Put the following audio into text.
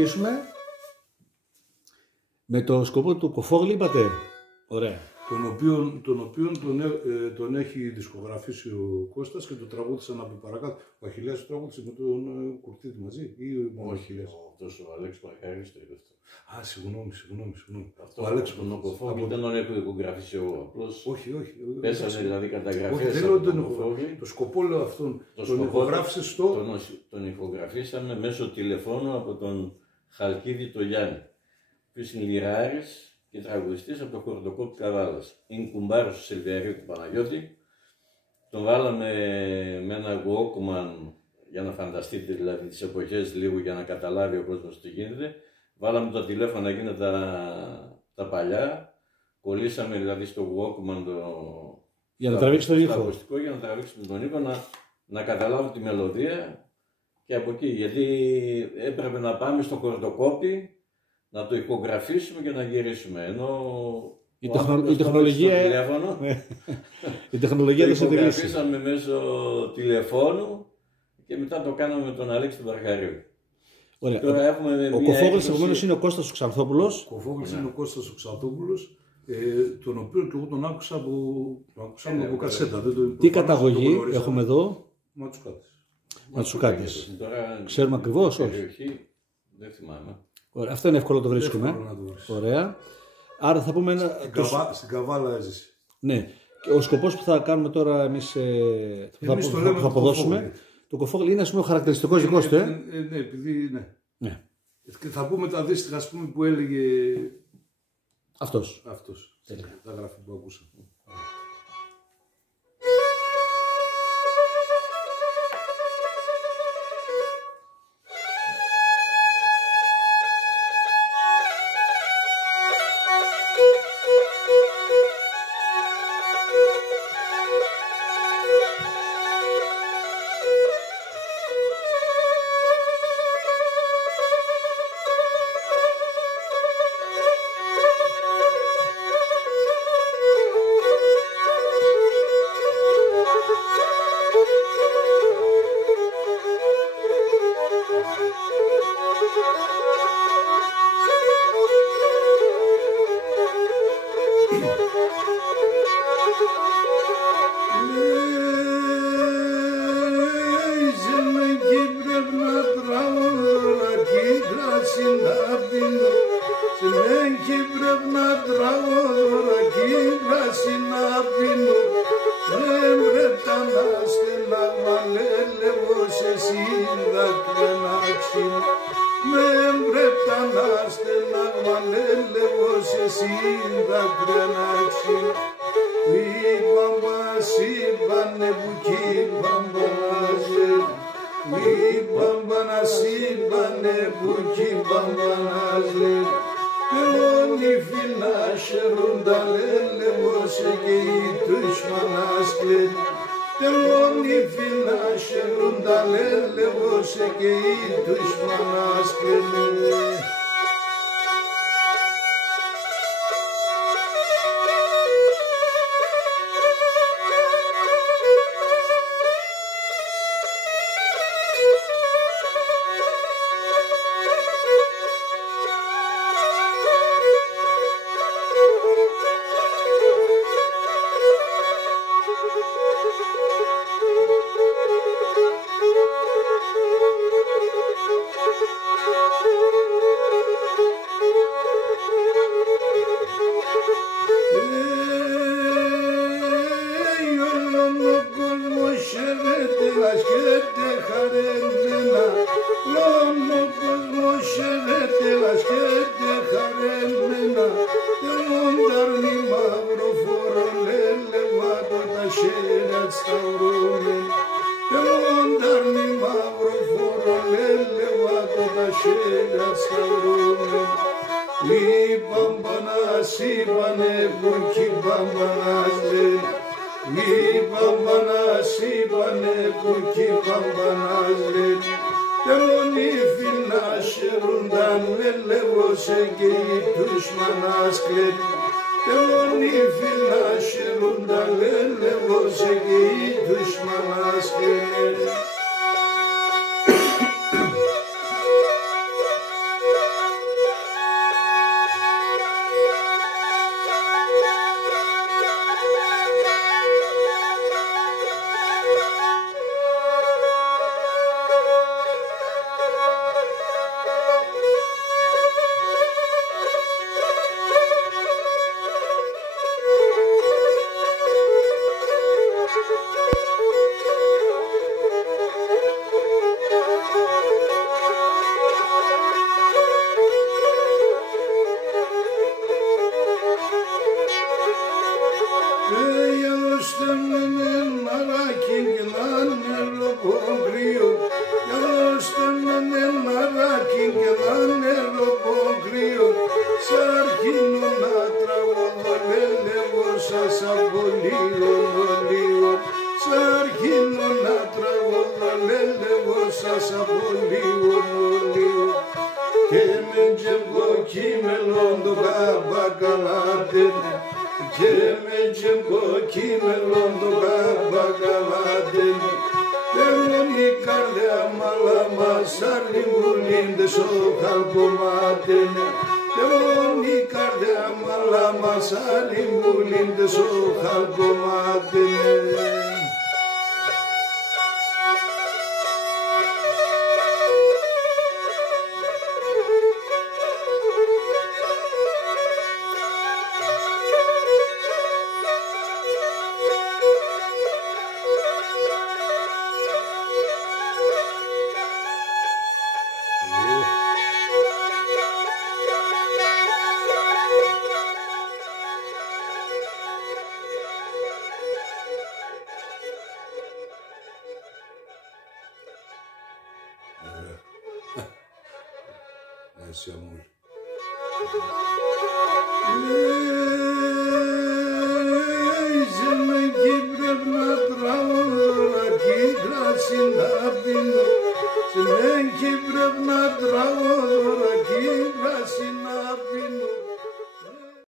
συνεχίσουμε με το σκοπό του Κοφόγλη, είπατε. Ωραία. Τον οποίον τον έχει δισκογραφήσει ο Κώστας και το τραγούδισαν από παρακάτω. Ο Αχιλλέας το τραγούδισε με τον Κουρτίδη μαζί ή μόνο ο Αχιλλέας? Αυτός ο Αλέξης Μαρκάρης το είπε αυτό. Α, συγγνώμη. Αυτό ο Αλέξης Κοφόγλη δεν τον έχω ηχογραφήσει εγώ. Απλώς όχι. πέσανε δηλαδή καταγραφές. Όχι, δεν λέω το σκοπό, λέω αυτόν. Τον ηχογράφησε στο. Τον ηχογραφήσαμε μέσω τηλεφώνου από τον Χαλκίδη το Γιάννη. Ποιος είναι λιράρης και τραγουδιστής από το χορδοκόπη Καβάλας. Είναι κουμπάρος του Σιλβιαρίου του Παναγιώτη. Τον βάλαμε με ένα Walkman για να φανταστείτε δηλαδή τις εποχές λίγο για να καταλάβει ο κόσμος τι γίνεται. Βάλαμε τα τηλέφωνα εκείνα τα παλιά. Κολλήσαμε δηλαδή στο Walkman για να τραβήξει τον ήχο. Ακουστικό για να τραβήξουμε τον ήχο, να καταλάβω τη μελωδία και από εκεί. Γιατί έπρεπε να πάμε στο χορδοκόπη να το ηχογραφήσουμε και να γυρίσουμε. Ενώ η τεχνολογία. Η τεχνολογία δεν σε το ηχογραφήσαμε μέσω τηλεφώνου και μετά το κάναμε με τον Αλέξη του Βαρχαρίου. Ο Κοφόγλης επομένως είναι ο Κώστας ο Ξανθόπουλος. Ο Κοφόγλης είναι ο Κώστας ο Ξανθόπουλος, τον οποίο και εγώ τον άκουσα από κασέτα. Τι καταγωγή έχουμε εδώ? Ματσουκάτης. Ξέρουμε ακριβώς, όχι? Δεν θυμάμαι. Ωραία. Αυτό είναι εύκολο να το βρίσκουμε. Ωραία. Άρα θα πούμε στην Καβάλα έζησε. Ναι. Και ο σκοπός που θα κάνουμε τώρα εμείς θα αποδώσουμε. Το Κοφόγλη είναι, ας πούμε, ο χαρακτηριστικός δικός του, Ναι, επειδή ναι. Και θα πούμε τα αντίστοιχα, ας πούμε, που έλεγε αυτός. Τα γράφη που ακούσαμε. δώστε με νεράκι και ένα νερό κρύο, δώστε με νεράκι και ένα νερό κρύο, σ' αρχίνω να τραγωδώ, λέλεγω σας από λίγο, σ' αρχίνω να τραγωδώ, λέλεγω σας από λίγο, και με τζεμπο κείμελον το καπακαλάτεν, και με τζεμπο κείμελον το καπακαλάτεν, τελούν η καρδιά μαλά μας αρνιμπουλίντες ο χαλκομάτεν, τελούν η καρδιά μαλά μας αρνιμπουλίντες ο χαλκομάτεν. Εσύ αμούλη.